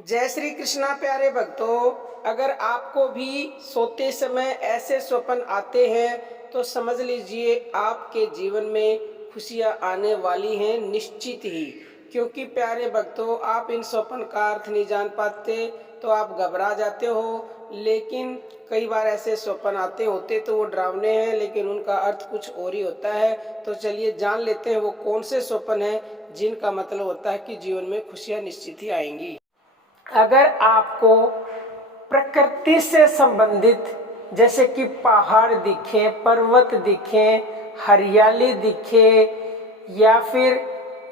जय श्री कृष्णा प्यारे भक्तों। अगर आपको भी सोते समय ऐसे स्वप्न आते हैं तो समझ लीजिए आपके जीवन में खुशियां आने वाली हैं निश्चित ही। क्योंकि प्यारे भक्तों, आप इन स्वप्न का अर्थ नहीं जान पाते तो आप घबरा जाते हो। लेकिन कई बार ऐसे स्वप्न आते होते तो वो डरावने हैं, लेकिन उनका अर्थ कुछ और ही होता है। तो चलिए जान लेते हैं वो कौन से स्वप्न हैं जिनका मतलब होता है कि जीवन में खुशियां निश्चित ही आएंगी। अगर आपको प्रकृति से संबंधित जैसे कि पहाड़ दिखे, पर्वत दिखे, हरियाली दिखे या फिर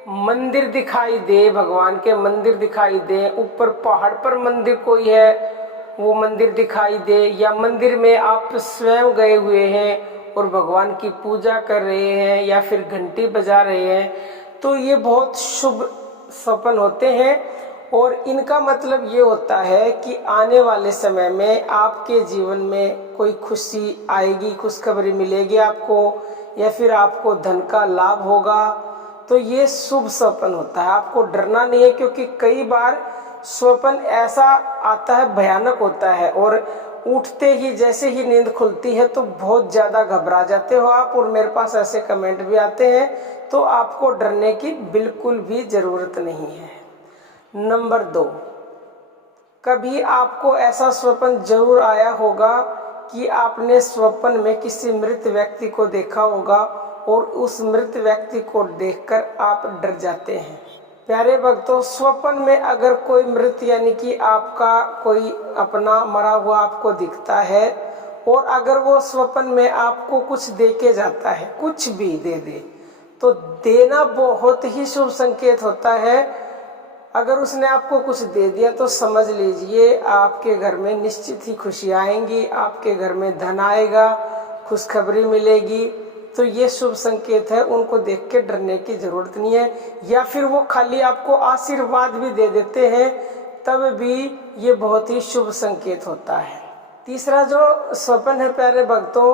मंदिर दिखाई दे, भगवान के मंदिर दिखाई दे, ऊपर पहाड़ पर मंदिर कोई है वो मंदिर दिखाई दे, या मंदिर में आप स्वयं गए हुए हैं और भगवान की पूजा कर रहे हैं या फिर घंटी बजा रहे हैं, तो ये बहुत शुभ स्वप्न होते हैं। और इनका मतलब ये होता है कि आने वाले समय में आपके जीवन में कोई खुशी आएगी, खुशखबरी मिलेगी आपको, या फिर आपको धन का लाभ होगा। तो ये शुभ स्वप्न होता है, आपको डरना नहीं है। क्योंकि कई बार स्वप्न ऐसा आता है, भयानक होता है, और उठते ही जैसे ही नींद खुलती है तो बहुत ज़्यादा घबरा जाते हो आप, और मेरे पास ऐसे कमेंट भी आते हैं। तो आपको डरने की बिल्कुल भी ज़रूरत नहीं है। नंबर 2, कभी आपको ऐसा स्वप्न जरूर आया होगा कि आपने स्वप्न में किसी मृत व्यक्ति को देखा होगा और उस मृत व्यक्ति को देखकर आप डर जाते हैं। प्यारे भक्तों, स्वप्न में अगर कोई मृत यानी कि आपका कोई अपना मरा हुआ आपको दिखता है और अगर वो स्वप्न में आपको कुछ दे के जाता है, कुछ भी दे दे, तो देना बहुत ही शुभ संकेत होता है। अगर उसने आपको कुछ दे दिया तो समझ लीजिए आपके घर में निश्चित ही खुशी आएंगी, आपके घर में धन आएगा, खुशखबरी मिलेगी। तो ये शुभ संकेत है, उनको देख के डरने की जरूरत नहीं है। या फिर वो खाली आपको आशीर्वाद भी दे देते हैं तब भी ये बहुत ही शुभ संकेत होता है। तीसरा जो स्वप्न है प्यारे भक्तों,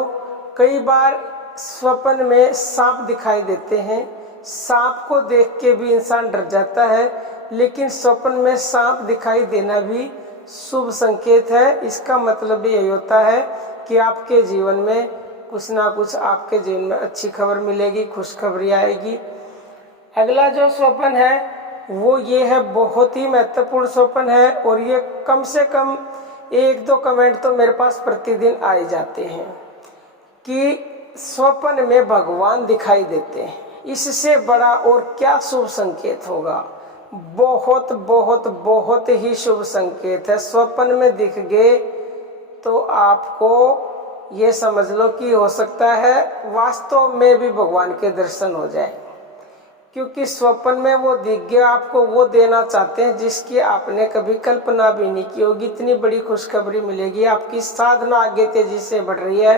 कई बार स्वप्न में सांप दिखाई देते हैं। सांप को देख के भी इंसान डर जाता है, लेकिन स्वप्न में सांप दिखाई देना भी शुभ संकेत है। इसका मतलब यही होता है कि आपके जीवन में कुछ ना कुछ आपके जीवन में अच्छी खबर मिलेगी, खुशखबरी आएगी। अगला जो स्वप्न है वो ये है, बहुत ही महत्वपूर्ण स्वप्न है, और ये कम से कम 1-2 कमेंट तो मेरे पास प्रतिदिन आए जाते हैं कि स्वप्न में भगवान दिखाई देते हैं। इससे बड़ा और क्या शुभ संकेत होगा। बहुत बहुत बहुत ही शुभ संकेत है। स्वप्न में दिख गए तो आपको ये समझ लो कि हो सकता है वास्तव में भी भगवान के दर्शन हो जाए। क्योंकि स्वप्न में वो दिख गया, आपको वो देना चाहते हैं जिसकी आपने कभी कल्पना भी नहीं की होगी। इतनी बड़ी खुशखबरी मिलेगी, आपकी साधना आगे तेजी से बढ़ रही है।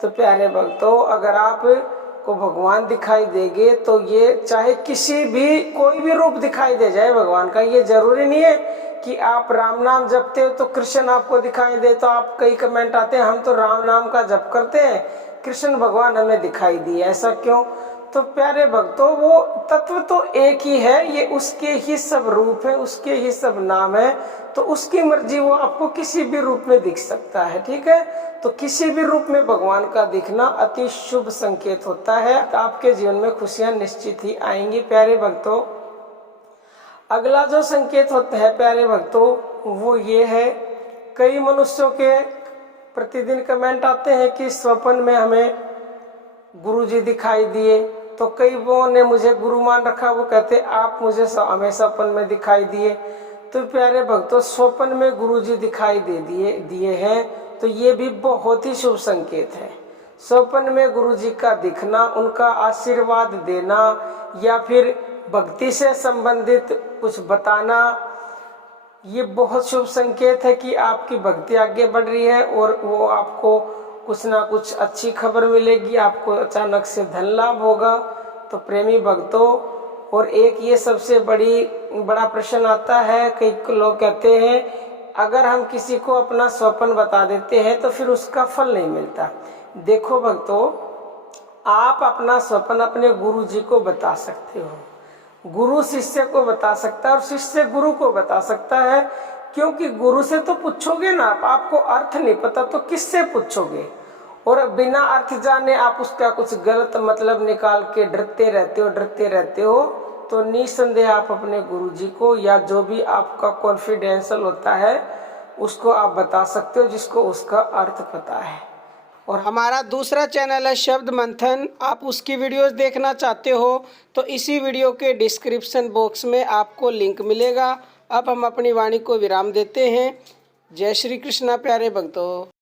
तो प्यारे भक्तों, अगर आप को भगवान दिखाई देंगे तो ये चाहे किसी भी कोई भी रूप दिखाई दे जाए भगवान का, ये जरूरी नहीं है कि आप राम नाम जपते हो तो कृष्ण आपको दिखाई दे। तो आप कई कमेंट आते हैं हम तो राम नाम का जप करते हैं, कृष्ण भगवान हमें दिखाई दिए, ऐसा क्यों? तो प्यारे भक्तों, वो तत्व तो एक ही है, ये उसके ही सब रूप है, उसके ही सब नाम है। तो उसकी मर्जी, वो आपको किसी भी रूप में दिख सकता है, ठीक है। तो किसी भी रूप में भगवान का दिखना अति शुभ संकेत होता है। आपके जीवन में खुशियां निश्चित ही आएंगी प्यारे भक्तों। अगला जो संकेत होता है प्यारे भक्तों वो ये है, कई मनुष्यों के प्रतिदिन कमेंट आते हैं कि स्वप्न में हमें गुरुजी दिखाई दिए। तो कई वो ने मुझे गुरु मान रखा, वो कहते आप मुझे हमेशा स्वप्न में दिखाई दिए। तो प्यारे भक्तों, स्वप्न में गुरुजी दिखाई दिए हैं तो ये भी बहुत ही शुभ संकेत है। स्वप्न में गुरुजी का दिखना, उनका आशीर्वाद देना या फिर भक्ति से संबंधित कुछ बताना, ये बहुत शुभ संकेत है कि आपकी भक्ति आगे बढ़ रही है और वो आपको कुछ ना कुछ अच्छी खबर मिलेगी, आपको अचानक से धन लाभ होगा। तो प्रेमी भक्तों, और एक ये सबसे बड़ा प्रश्न आता है, कई लोग कहते हैं अगर हम किसी को अपना स्वप्न बता देते हैं तो फिर उसका फल नहीं मिलता। देखो भक्तों, आप अपना स्वप्न अपने गुरु जी को बता सकते हो, गुरु शिष्य को बता सकता है और शिष्य गुरु को बता सकता है, क्योंकि गुरु से तो पूछोगे ना, आपको अर्थ नहीं पता तो किससे पूछोगे। और बिना अर्थ जाने आप उसका कुछ गलत मतलब निकाल के डरते रहते हो तो निसंदेह आप अपने गुरुजी को या जो भी आपका कॉन्फिडेंशियल होता है उसको आप बता सकते हो, जिसको उसका अर्थ पता है। और हमारा दूसरा चैनल है शब्द मंथन, आप उसकी वीडियोस देखना चाहते हो तो इसी वीडियो के डिस्क्रिप्शन बॉक्स में आपको लिंक मिलेगा। अब हम अपनी वाणी को विराम देते हैं। जय श्री कृष्णा प्यारे भक्तों।